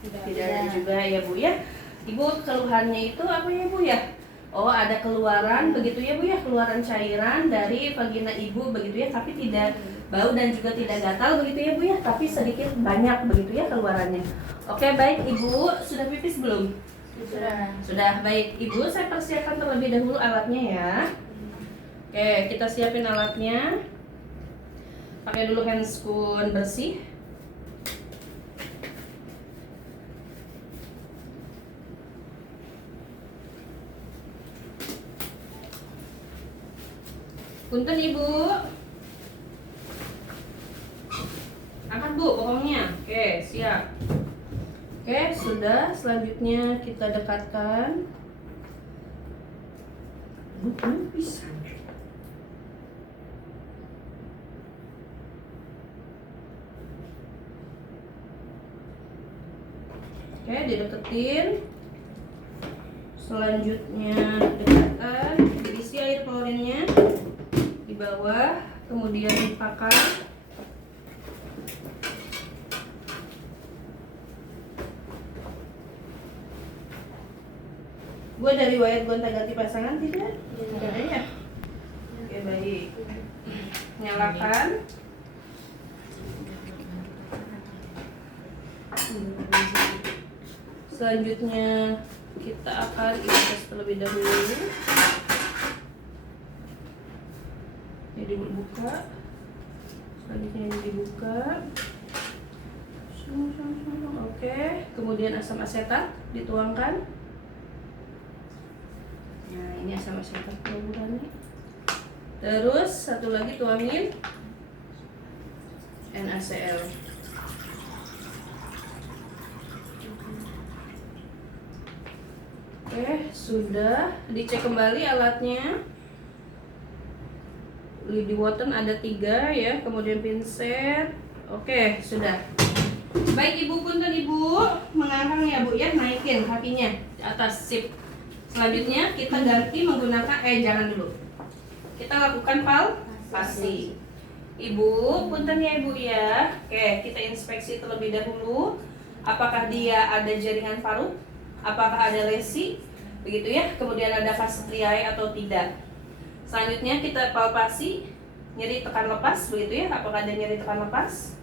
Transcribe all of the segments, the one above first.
Tidak ada juga ya Bu ya. Ibu keluhannya itu apa ya Bu ya? Oh, ada keluaran begitu ya Bu ya, keluaran cairan dari vagina ibu begitu ya, tapi tidak bau dan juga tidak gatal begitu ya Bu ya, tapi sedikit banyak begitu ya keluarannya. Oke, baik Ibu, sudah pipis belum? Sudah. Sudah, baik Ibu, saya persiapkan terlebih dahulu alatnya ya. Oke, kita siapin alatnya. Pakai dulu handscoon bersih. Punten Ibu. Angkat Bu pokoknya. Oke, siap. Oke, sudah. Selanjutnya kita dekatkan. Bukan pisang. Oke, dideketin. Selanjutnya dekatkan, diisi air klorinnya di bawah, kemudian dipakai. Gue dari riwayat gonta-ganti pasangan tidak? Tidak ya? Oke, baik. Nyalakan. Selanjutnya kita akan tes terlebih dahulu. Ini dibuka. Selanjutnya ini dibuka. Oke, kemudian asam asetat dituangkan. Nah, ini asam asetat pelaburannya. Terus satu lagi tuangin NaCl. Oke, sudah. Dicek kembali alatnya. Lidi Watten ada 3 ya, kemudian pinset. Oke, sudah. Baik Ibu, punten Ibu, mengangkang ya Bu ya, naikin kakinya di atas, sip. Selanjutnya kita ganti menggunakan jangan dulu. Kita lakukan palpasi. Ibu, punten ya Ibu ya. Oke, kita inspeksi terlebih dahulu. Apakah dia ada jaringan parut? Apakah ada lesi? Begitu ya. Kemudian ada vas striae atau tidak. Selanjutnya kita palpasi, nyeri tekan lepas begitu ya. Apakah ada nyeri tekan lepas?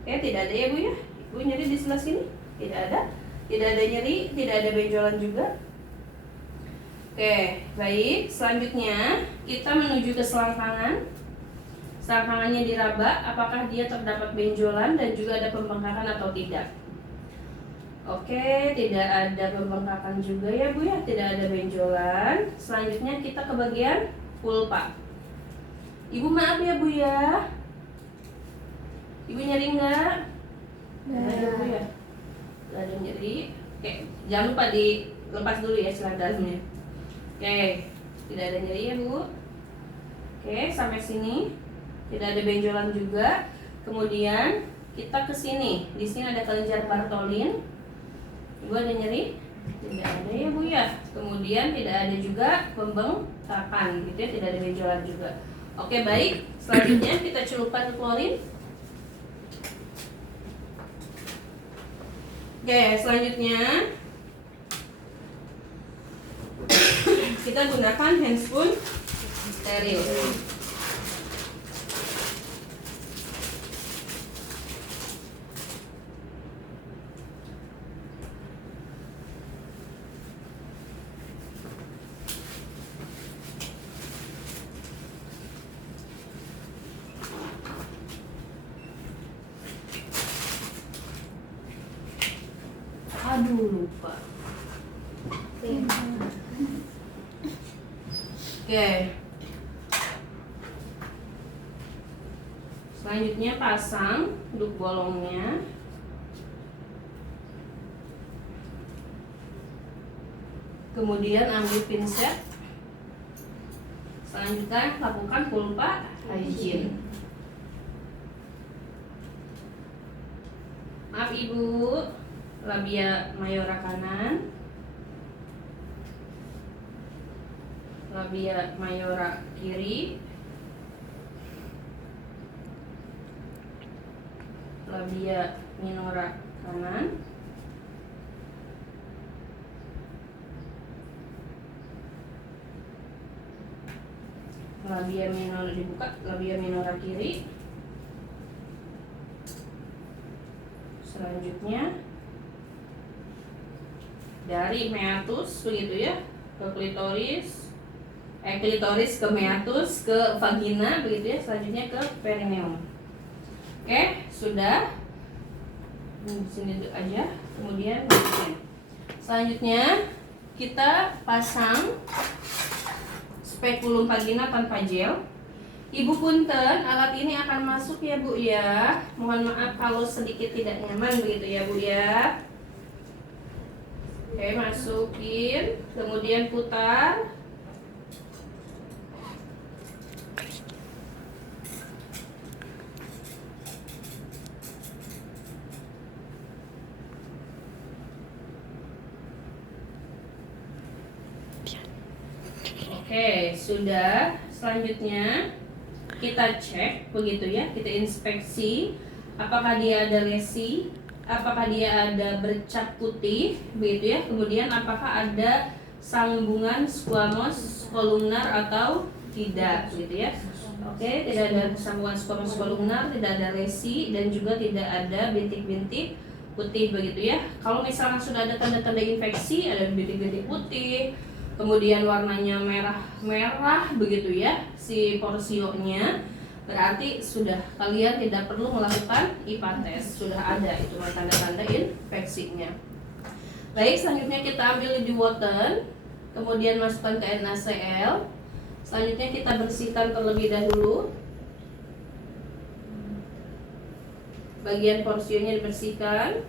Oke, tidak ada ya Bu ya. Ibu nyeri di sebelah sini? Tidak ada. Tidak ada nyeri, tidak ada benjolan juga. Oke, baik. Selanjutnya kita menuju ke selangkangan. Selangkangannya diraba, apakah dia terdapat benjolan dan juga ada pembengkakan atau tidak. Oke, tidak ada pembengkakan juga ya Bu ya, tidak ada benjolan. Selanjutnya kita ke bagian pulpa. Ibu maaf ya Bu ya. Ibu nyeri enggak? Enggak ada Bu ya. Enggak ada nyeri. Oke, jangan lupa dilepas dulu ya celana dalamnya. Oke, tidak ada nyeri ya Bu. Oke, sampai sini. Tidak ada benjolan juga. Kemudian kita ke sini. Di sini ada kelenjar Bartholin. Ibu ada nyeri? Tidak ada ya Bu ya. Kemudian tidak ada juga pembengkakan, gitu ya, tidak ada benjolan juga. Oke, baik. Selanjutnya kita celupkan klorin. Oke, selanjutnya kita gunakan handscoon steril. Aduh, lupa. Oke. Selanjutnya pasang duk bolongnya. Kemudian ambil pinset. Selanjutnya lakukan pulpa hygiene. Maaf Ibu, labia mayora kanan, labia mayora kiri, labia minora kanan, labia minor dibuka, labia minora kiri. Selanjutnya dari meatus begitu ya ke klitoris, klitoris ke meatus ke vagina begitu ya, selanjutnya ke perineum. Oke, sudah. Di sini aja. Kemudian selanjutnya kita pasang spekulum vagina tanpa gel. Ibu punten, alat ini akan masuk ya Bu ya. Mohon maaf kalau sedikit tidak nyaman begitu ya Bu ya. Oke, masukin, kemudian putar. Oke, sudah. Selanjutnya kita cek begitu ya, kita inspeksi apakah dia ada lesi, apakah dia ada bercak putih begitu ya, kemudian apakah ada sambungan squamous kolumnar atau tidak begitu ya. Oke, tidak ada sambungan squamous kolumnar, tidak ada lesi, dan juga tidak ada bintik-bintik putih begitu ya. Kalau misalnya sudah ada tanda-tanda infeksi, ada bintik-bintik putih, kemudian warnanya merah-merah begitu ya si porsionya, berarti sudah kalian tidak perlu melakukan IPA test, sudah ada itu tanda-tanda infeksinya. Baik, selanjutnya kita ambil lidi water, kemudian masukkan ke NaCl. Selanjutnya kita bersihkan terlebih dahulu, bagian porsionya dibersihkan.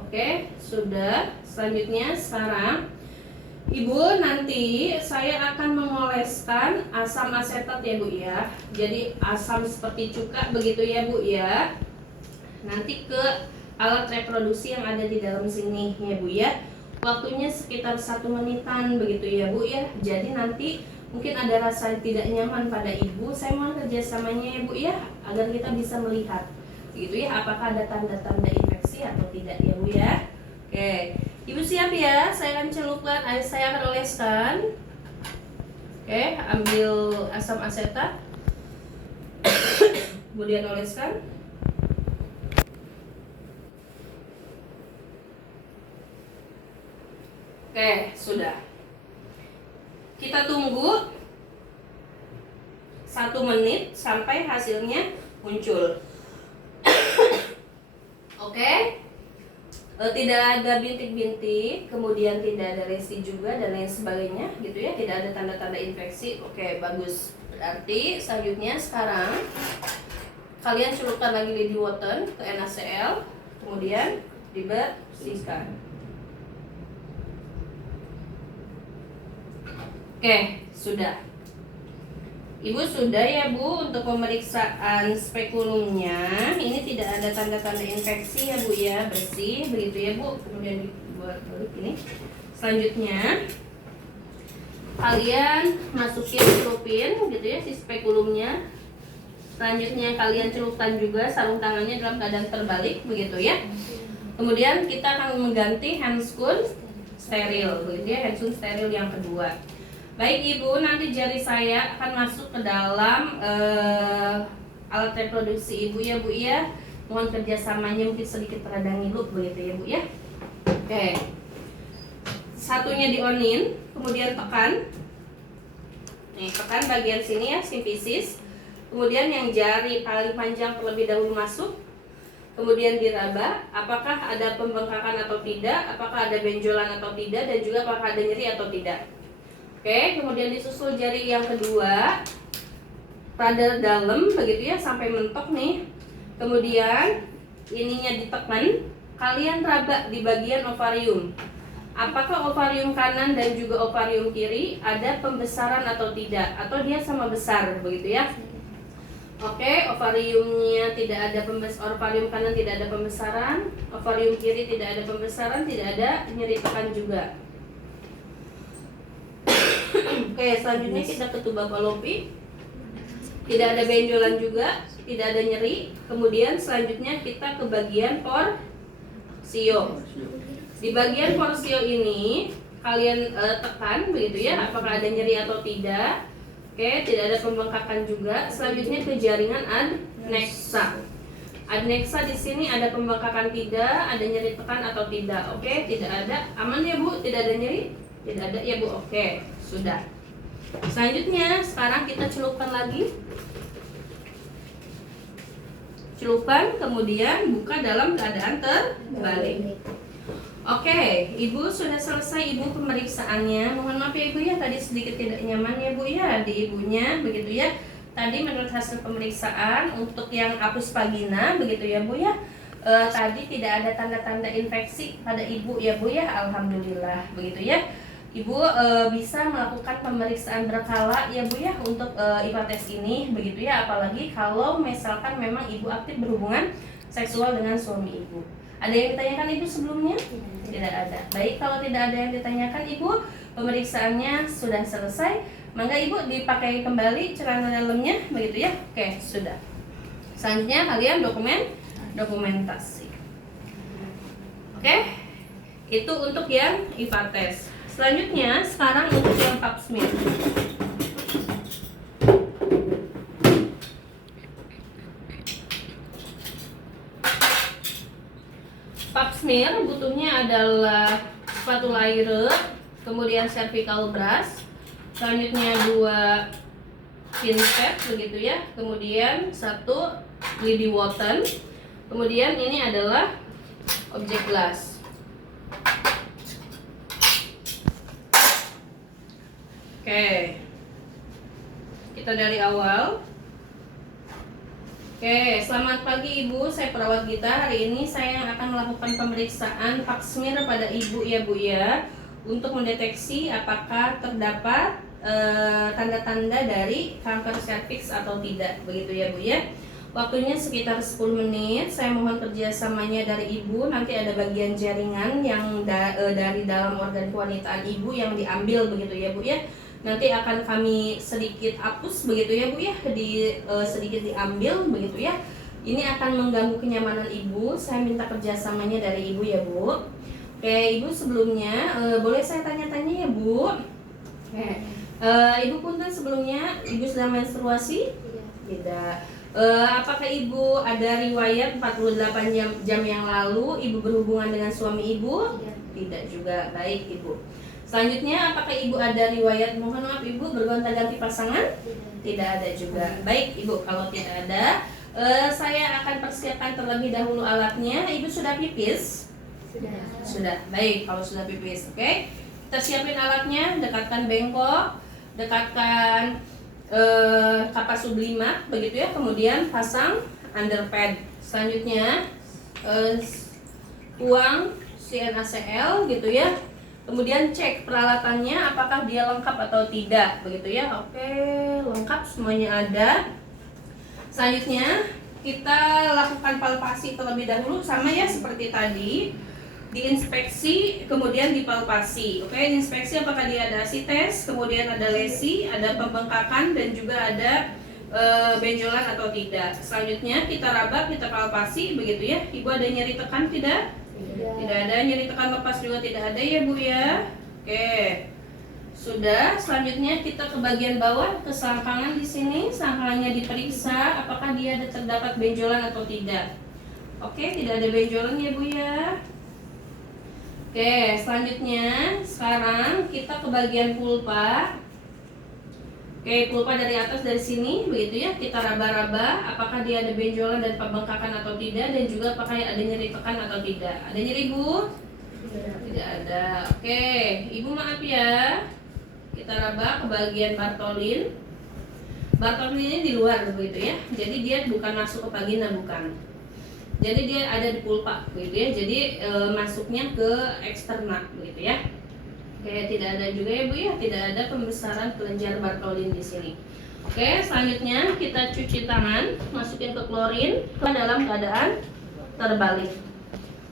Oke, sudah. Selanjutnya sekarang Ibu, nanti saya akan mengoleskan asam asetat ya Bu ya. Jadi asam seperti cuka begitu ya Bu ya. Nanti ke alat reproduksi yang ada di dalam sini ya Bu ya. Waktunya sekitar 1 menitan begitu ya Bu ya. Jadi nanti mungkin ada rasa tidak nyaman pada Ibu. Saya mohon kerjasamanya ya Bu ya, agar kita bisa melihat begitu ya, apakah ada tanda-tanda infeksi atau tidak ya Bu ya. Oke, Ibu siap ya, saya akan celupkan, saya akan oleskan. Oke, ambil asam asetat, kemudian oleskan. Oke, sudah. Kita tunggu 1 menit sampai hasilnya muncul. Oke. Tidak ada bintik-bintik, kemudian tidak ada lesi juga dan lain sebagainya gitu ya, tidak ada tanda-tanda infeksi. Oke, bagus. Berarti selanjutnya sekarang kalian celupkan lagi lidi water ke NaCl, kemudian dibersihkan. Oke, sudah. Ibu sudah ya Bu untuk pemeriksaan spekulumnya. Ini tidak ada tanda-tanda infeksi ya Bu ya, bersih begitu ya Bu. Kemudian dibuat balik ini. Selanjutnya kalian masukin, celupin gitu ya si spekulumnya. Selanjutnya kalian celupkan juga sarung tangannya dalam keadaan terbalik begitu ya. Kemudian kita akan mengganti handscoon steril begitu ya, handscoon steril yang kedua. Baik Ibu, nanti jari saya akan masuk ke dalam alat reproduksi Ibu ya Bu ya. Mohon kerjasamanya, mungkin sedikit rada ngilup begitu ya Bu ya. Oke, satunya dionin, kemudian tekan. Nih, tekan bagian sini ya, simfisis. Kemudian yang jari paling panjang terlebih dahulu masuk. Kemudian diraba, apakah ada pembengkakan atau tidak, apakah ada benjolan atau tidak, dan juga apakah ada nyeri atau tidak. Oke, kemudian disusul jari yang kedua pada dalam begitu ya, sampai mentok nih. Kemudian ininya ditekan, kalian raba di bagian ovarium. Apakah ovarium kanan dan juga ovarium kiri ada pembesaran atau tidak, atau dia sama besar begitu ya. Oke, ovariumnya tidak ada ovarium kanan tidak ada pembesaran, ovarium kiri tidak ada pembesaran, tidak ada nyeri tekan juga. Oke, selanjutnya kita ke tuba fallopi. Tidak ada benjolan juga, tidak ada nyeri. Kemudian selanjutnya kita ke bagian porsio. Di bagian porsio ini kalian tekan begitu ya, apakah ada nyeri atau tidak. Oke, tidak ada pembengkakan juga. Selanjutnya ke jaringan adnexa. Adnexa di sini ada pembengkakan tidak, ada nyeri tekan atau tidak. Oke, tidak ada. Aman ya Bu? Tidak ada nyeri? Tidak ada ya Bu? Oke, sudah. Selanjutnya, sekarang kita celupkan lagi. Celupkan, kemudian buka dalam keadaan terbalik. Oke, Ibu sudah selesai Ibu pemeriksaannya. Mohon maaf ya Ibu ya, tadi sedikit tidak nyaman ya Bu ya di Ibunya, begitu ya. Tadi menurut hasil pemeriksaan untuk yang apus vagina, begitu ya Bu ya. Tadi tidak ada tanda-tanda infeksi pada Ibu ya Bu ya, alhamdulillah, begitu ya. Ibu bisa melakukan pemeriksaan berkala ya Bu ya untuk IPA tes ini, begitu ya. Apalagi kalau misalkan memang Ibu aktif berhubungan seksual dengan suami Ibu. Ada yang ditanyakan Ibu sebelumnya? Tidak ada. Baik, kalau tidak ada yang ditanyakan Ibu, pemeriksaannya sudah selesai. Mangga Ibu dipakai kembali celana dalamnya, begitu ya. Oke, sudah. Selanjutnya kalian dokumentasi. Oke, itu untuk yang IPA tes. Selanjutnya, sekarang untuk yang pap smear. Pap smear butuhnya adalah spatula air, kemudian cervical brush, selanjutnya 2 pincet begitu ya, kemudian 1 lidi Wotten, kemudian ini adalah objek gelas. Oke, kita dari awal. Oke, selamat pagi Ibu, saya perawat Gita. Hari ini saya akan melakukan pemeriksaan pap smear pada Ibu ya Bu ya, untuk mendeteksi apakah terdapat tanda-tanda dari kanker serviks atau tidak, begitu ya Bu ya. Waktunya sekitar 10 menit. Saya mohon kerjasamanya dari Ibu. Nanti ada bagian jaringan yang dari dalam organ kewanitaan Ibu yang diambil, begitu ya Bu ya. Nanti akan kami sedikit hapus, begitu ya Bu ya, sedikit diambil, begitu ya. Ini akan mengganggu kenyamanan Ibu. Saya minta kerjasamanya dari Ibu ya Bu. Oke Ibu, sebelumnya boleh saya tanya-tanya ya Bu? Oke. Ibu punten, sebelumnya Ibu sedang menstruasi? Tidak. Apakah Ibu ada riwayat 48 jam yang lalu Ibu berhubungan dengan suami Ibu? Tidak juga. Baik Ibu. Selanjutnya, apakah Ibu ada riwayat, mohon maaf Ibu, bergonta-ganti pasangan? Tidak ada juga. Baik Ibu, kalau tidak ada, saya akan persiapkan terlebih dahulu alatnya. Ibu sudah pipis? Sudah. Baik, kalau sudah pipis, oke. Kita siapin alatnya, dekatkan bengkok, dekatkan kapas sublimat, begitu ya. Kemudian pasang underpad. Selanjutnya, tuang CNaCl, gitu ya. Kemudian cek peralatannya apakah dia lengkap atau tidak, begitu ya. Oke, lengkap, semuanya ada. Selanjutnya kita lakukan palpasi terlebih dahulu, sama ya seperti tadi. Diinspeksi, kemudian dipalpasi. Oke, inspeksi apakah dia ada asites, kemudian ada lesi, ada pembengkakan, dan juga ada benjolan atau tidak. Selanjutnya kita raba, kita palpasi, begitu ya. Ibu ada nyeri tekan tidak? Tidak ada. Nyeri tekan lepas juga tidak ada ya Bu ya. Oke, sudah. Selanjutnya kita ke bagian bawah, ke selangkangan di sini. Selangkangannya diperiksa apakah dia terdapat benjolan atau tidak. Oke, tidak ada benjolan ya Bu ya. Oke, selanjutnya sekarang kita ke bagian vulva. Oke, pulpa dari atas, dari sini, begitu ya. Kita raba-raba apakah dia ada benjolan dan pembengkakan atau tidak, dan juga apakah ada nyeri tekan atau tidak. Ada nyeri Bu? Tidak ada. Oke, Ibu maaf ya. Kita raba ke bagian Bartholin. Bartholin ini di luar, begitu ya. Jadi dia bukan masuk ke vagina, bukan. Jadi dia ada di pulpa, begitu ya. Jadi masuknya ke eksterna, begitu ya. Oke, tidak ada juga ya Bu ya, tidak ada pembesaran kelenjar Bartholin di sini. Oke, selanjutnya kita cuci tangan, masukin ke klorin dalam keadaan terbalik.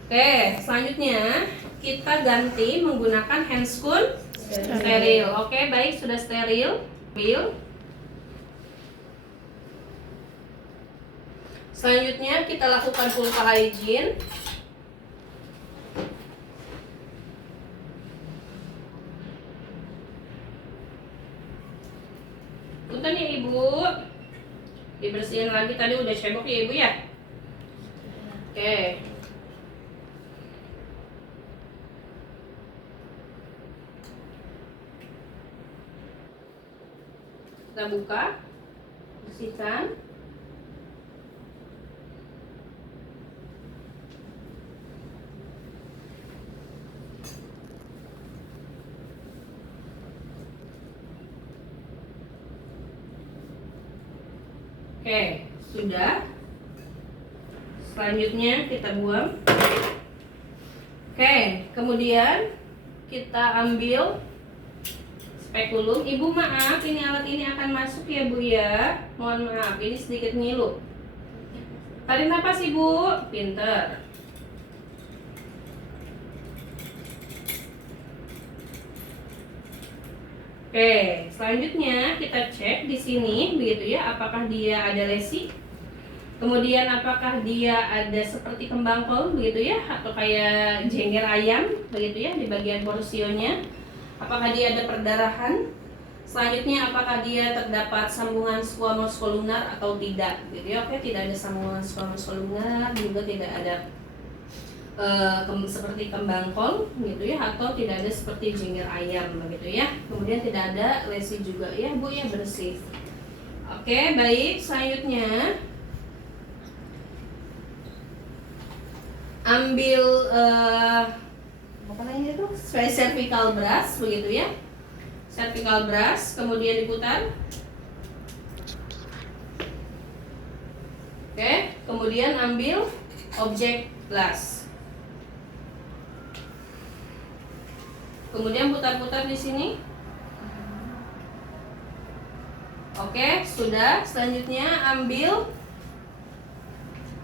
Oke, selanjutnya kita ganti menggunakan handscoon steril. Oke, baik, sudah steril. Selanjutnya kita lakukan vulva hygiene. Punten ya ibu. Dibersihin lagi, tadi udah cebok ya ibu ya. Oke. Kita buka, bersihkan. Oke, sudah. Selanjutnya kita buang. Oke, kemudian kita ambil spekulum. Ibu maaf, ini alat ini akan masuk ya bu ya. Mohon maaf, ini sedikit ngilu. Tarik napas ibu, pinter. Oke, selanjutnya kita cek di sini begitu ya, apakah dia ada lesi. Kemudian apakah dia ada seperti kembang kol begitu ya, atau kayak jengger ayam begitu ya di bagian porsionya. Apakah dia ada perdarahan? Selanjutnya apakah dia terdapat sambungan squamous columnar atau tidak gitu ya. Oke, tidak ada sambungan squamous columnar, juga tidak ada seperti kembang kol gitu ya, atau tidak ada seperti jengger ayam begitu ya. Kemudian tidak ada lesi juga ya bu ya, bersih. Oke, baik. Selanjutnya ambil apa namanya itu, cervical brush begitu ya, cervical brush, kemudian diputar. Oke, kemudian ambil objek glass. Kemudian putar-putar di sini. Oke, sudah. Selanjutnya ambil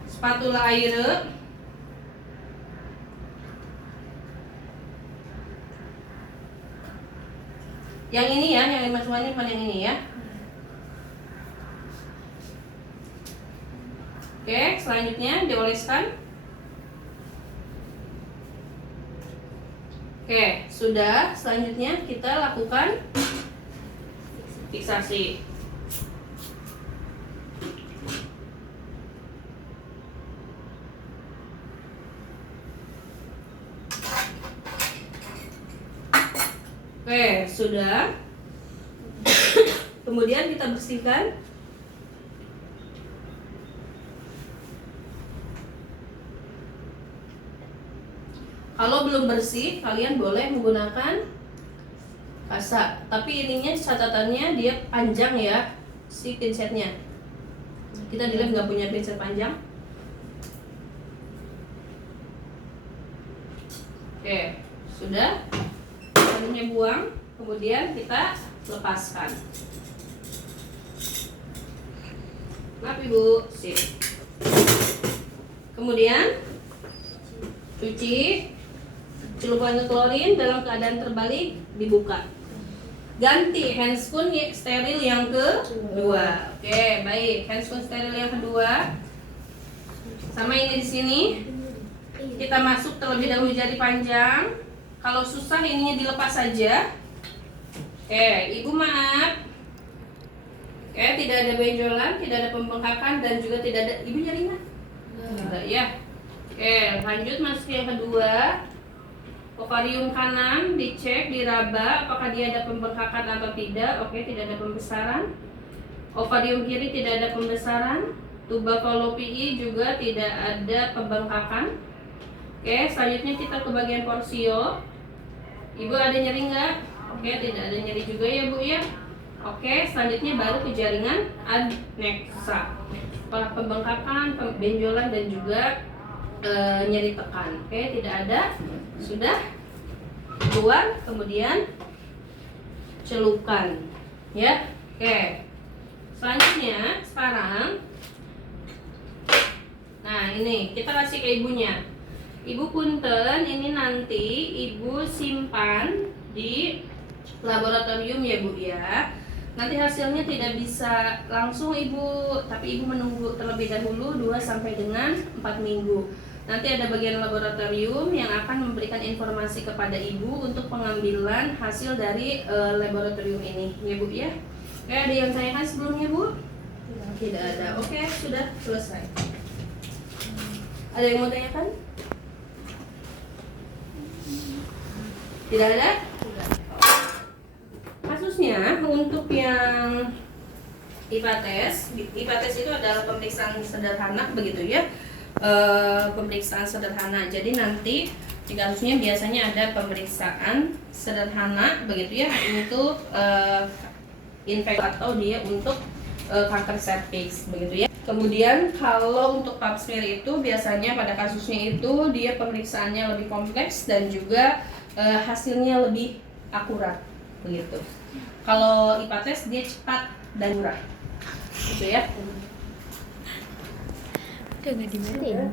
spatula air. Yang ini ya, yang dimasukkannya bukan yang ini ya. Oke, selanjutnya dioleskan. Oke, sudah. Selanjutnya kita lakukan fiksasi. Oke, sudah. Kemudian kita bersihkan. Kalau belum bersih, kalian boleh menggunakan kasa. Tapi ininya catatannya dia panjang ya, si pinsetnya. Kita di lab nggak punya pinset panjang. Oke, sudah. Selanjutnya buang, kemudian kita lepaskan. Maaf ibu, sip. Kemudian cuci. Celupkan ke klorin dalam keadaan terbalik, dibuka. Ganti handscoon steril yang kedua. Oke, baik. Handscoon steril yang kedua. Sama ini di sini. Kita masuk terlebih dahulu jari panjang. Kalau susah ininya dilepas saja. Oke, ibu maaf. Oke, tidak ada benjolan, tidak ada pembengkakan, dan juga tidak ada. Ibu nyari nggak? Enggak ya. Oke, lanjut masuk yang kedua. Ovarium kanan dicek, diraba apakah dia ada pembengkakan atau tidak. Oke, tidak ada pembesaran. Ovarium kiri tidak ada pembesaran. Tuba fallopiae juga tidak ada pembengkakan. Oke, selanjutnya kita ke bagian porsio. Ibu ada nyeri nggak? Oke, tidak ada nyeri juga ya bu ya. Oke, selanjutnya baru ke jaringan adnexa. Setelah pembengkakan, benjolan, dan juga nyeri tekan. Oke, tidak ada. Sudah, keluar, kemudian celupkan ya. Oke, selanjutnya sekarang, nah ini kita kasih ke ibunya. Ibu punten, ini nanti ibu simpan di laboratorium ya bu ya. Nanti hasilnya tidak bisa langsung ibu, tapi ibu menunggu terlebih dahulu 2 sampai dengan 4 minggu. Nanti ada bagian laboratorium yang akan memberikan informasi kepada ibu untuk pengambilan hasil dari laboratorium ini, ya bu ya. Oke, ada yang tanyakan sebelumnya, Bu? Tidak ada. Oke, sudah selesai. Ada yang mau tanyakan? Tidak ada? Kasusnya untuk yang IPA tes itu adalah pemeriksaan sederhana begitu ya. Pemeriksaan sederhana. Jadi nanti di kasusnya biasanya ada pemeriksaan sederhana begitu ya untuk infeksi atau dia untuk kanker serviks begitu ya. Kemudian kalau untuk pap smear itu biasanya pada kasusnya itu dia pemeriksaannya lebih kompleks dan juga hasilnya lebih akurat begitu. Kalau IPA tes dia cepat dan murah. Gitu ya. Udah nggak dimatiin.